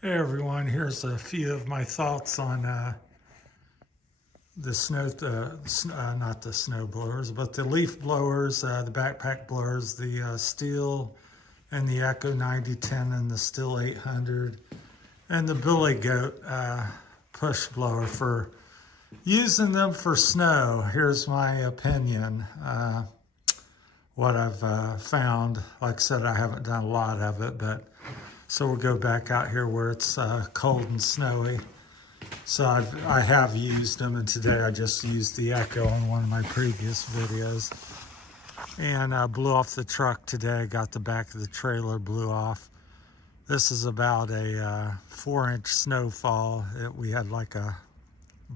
Hey everyone, here's a few of my thoughts on the not the snow blowers, but the leaf blowers, the backpack blowers, the Stihl and the Echo 9010 and the Stihl 800, and the Billy Goat push blower for using them for snow. Here's my opinion. What I've found, like I said, I haven't done a lot of it, but so we'll go back out here where it's cold and snowy. So I have used them, and today I just used the Echo on one of my previous videos. And blew off the truck today, got the back of the trailer blew off. This is about a 4-inch snowfall. We had like a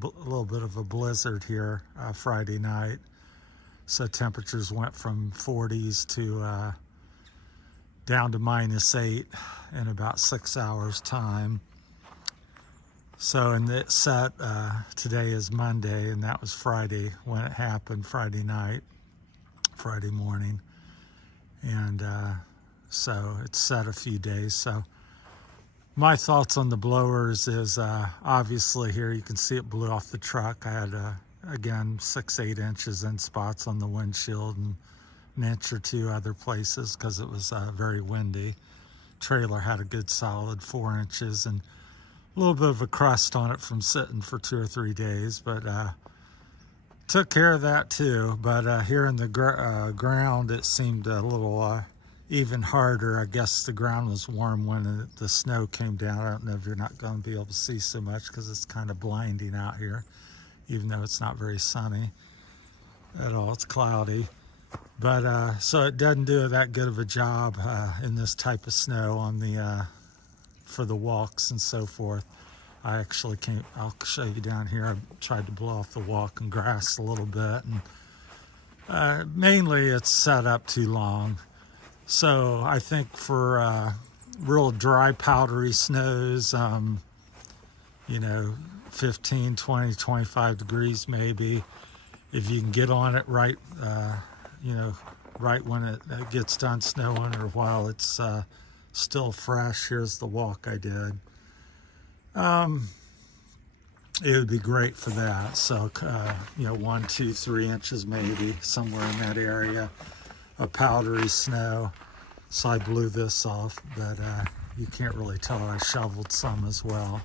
little bit of a blizzard here Friday night. So temperatures went from 40s to down to -8 in about 6 hours time. So, and it set, today is Monday, and that was Friday when it happened, Friday night, Friday morning. And so it's set a few days. So my thoughts on the blowers is obviously here you can see it blew off the truck. I had, again, 6-8 inches in spots on the windshield and an inch or two other places because it was very windy. Trailer had a good solid 4 inches and a little bit of a crust on it from sitting for 2 or 3 days, but took care of that too. But here in the ground, it seemed a little even harder. I guess the ground was warm when the snow came down. I don't know if you're not going to be able to see so much because it's kind of blinding out here, even though it's not very sunny at all. It's cloudy. But so it doesn't do that good of a job in this type of snow on the for the walks and so forth. I actually can't, I'll show you down here. I tried to blow off the walk and grass a little bit, and mainly it's set up too long. So I think for real dry powdery snows, you know, 15, 20, 25 degrees maybe, if you can get on it right, you know, right when it gets done snowing or while it's still fresh. Here's the walk I did. It would be great for that. So, you know, 1, 2, 3 inches maybe, somewhere in that area of powdery snow. So I blew this off, but you can't really tell I shoveled some as well.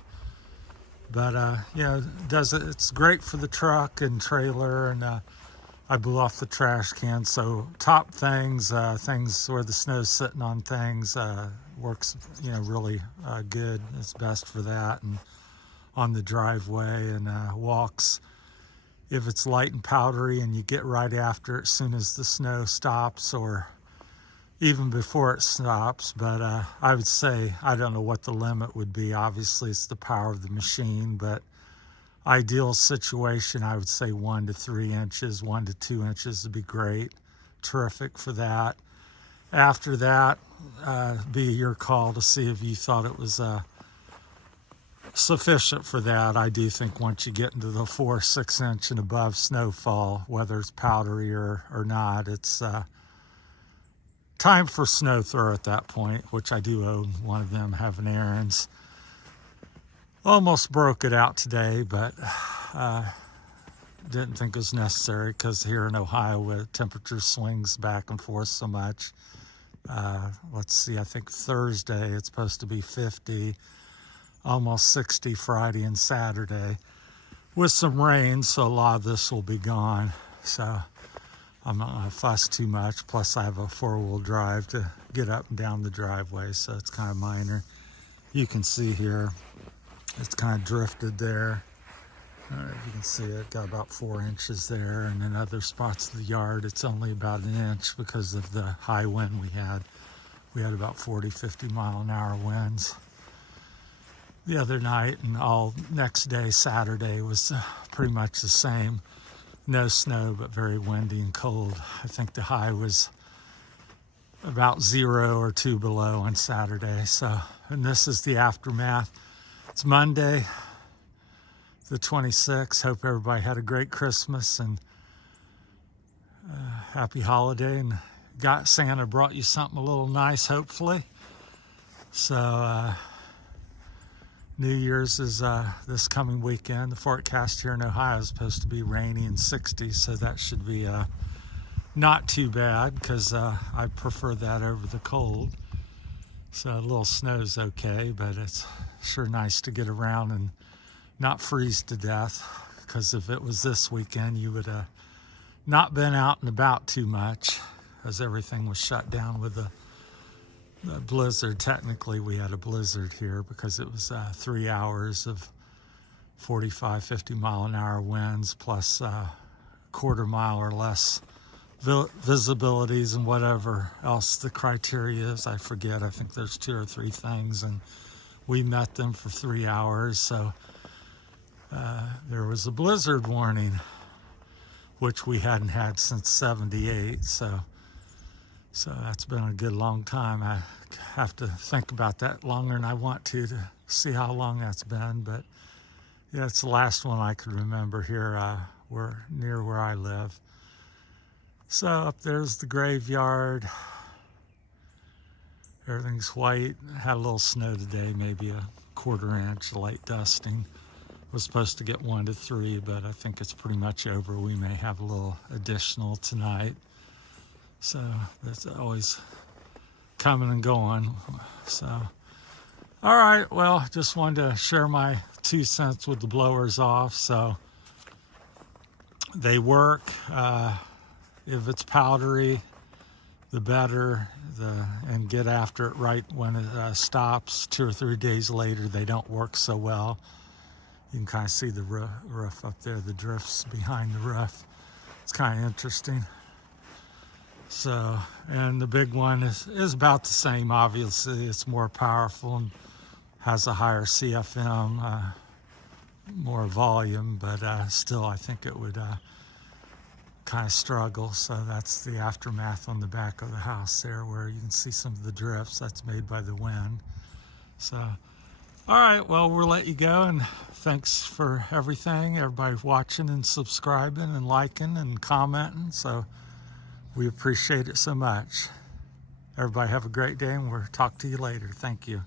But yeah, it's great for the truck and trailer, and I blew off the trash can. So top things, things where the snow's sitting on things, works, you know, really good. It's best for that. And on the driveway and walks, if it's light and powdery and you get right after it as soon as the snow stops, or even before it stops. But I would say, I don't know what the limit would be. Obviously it's the power of the machine, but ideal situation, I would say 1 to 3 inches, 1 to 2 inches would be great. Terrific for that. After that, be your call to see if you thought it was sufficient for that. I do think once you get into the 4, 6 inch and above snowfall, whether it's powdery or not, it's time for snow throw at that point, which I do own one of them, having errands. Almost broke it out today, but didn't think it was necessary because here in Ohio, where temperature swings back and forth so much. Let's see, I think Thursday it's supposed to be 50, almost 60 Friday and Saturday, with some rain, so a lot of this will be gone. So I'm not gonna fuss too much. Plus I have a 4-wheel drive to get up and down the driveway, so it's kind of minor. You can see here, it's kind of drifted there. If you can see it, got about 4 inches there, and in other spots of the yard, it's only about an inch because of the high wind we had. We had about 40, 50 mile an hour winds the other night, and all next day, Saturday, was pretty much the same. No snow, but very windy and cold. I think the high was about 0 or 2 below on Saturday. So, and this is the aftermath. It's Monday, the 26th. Hope everybody had a great Christmas and happy holiday, and Santa brought you something a little nice, hopefully. So New Year's is this coming weekend. The forecast here in Ohio is supposed to be rainy and 60, so that should be not too bad, because I prefer that over the cold. So a little snow's okay, but it's sure nice to get around and not freeze to death, because if it was this weekend, you would have not been out and about too much, as everything was shut down with the blizzard. Technically, we had a blizzard here because it was 3 hours of 45, 50 mile an hour winds, plus quarter mile or less visibilities and whatever else the criteria is. I forget. I think there's 2 or 3 things, and we met them for 3 hours. So there was a blizzard warning, which we hadn't had since '78. So that's been a good long time. I have to think about that longer than I want to see how long that's been. But yeah, it's the last one I could remember here. We're near where I live. So up there's the graveyard. Everything's white. Had a little snow today, maybe a 1/4 inch, light dusting. Was supposed to get 1 to 3, but I think it's pretty much over. We may have a little additional tonight. So that's always coming and going. So, all right, well, just wanted to share my 2 cents with the blowers off. So they work. If it's powdery, the better, and get after it right when it stops. 2 or 3 days later, they don't work so well. You can kind of see the roof up there, the drifts behind the roof. It's kind of interesting. So, and the big one is about the same. Obviously, it's more powerful and has a higher CFM, more volume, but still, I think it would kind of struggle. So that's the aftermath on the back of the house there, where you can see some of the drifts. That's made by the wind. So, all right, well, we'll let you go, and thanks for everything. Everybody watching and subscribing and liking and commenting. So we appreciate it so much. Everybody have a great day, and we'll talk to you later. Thank you.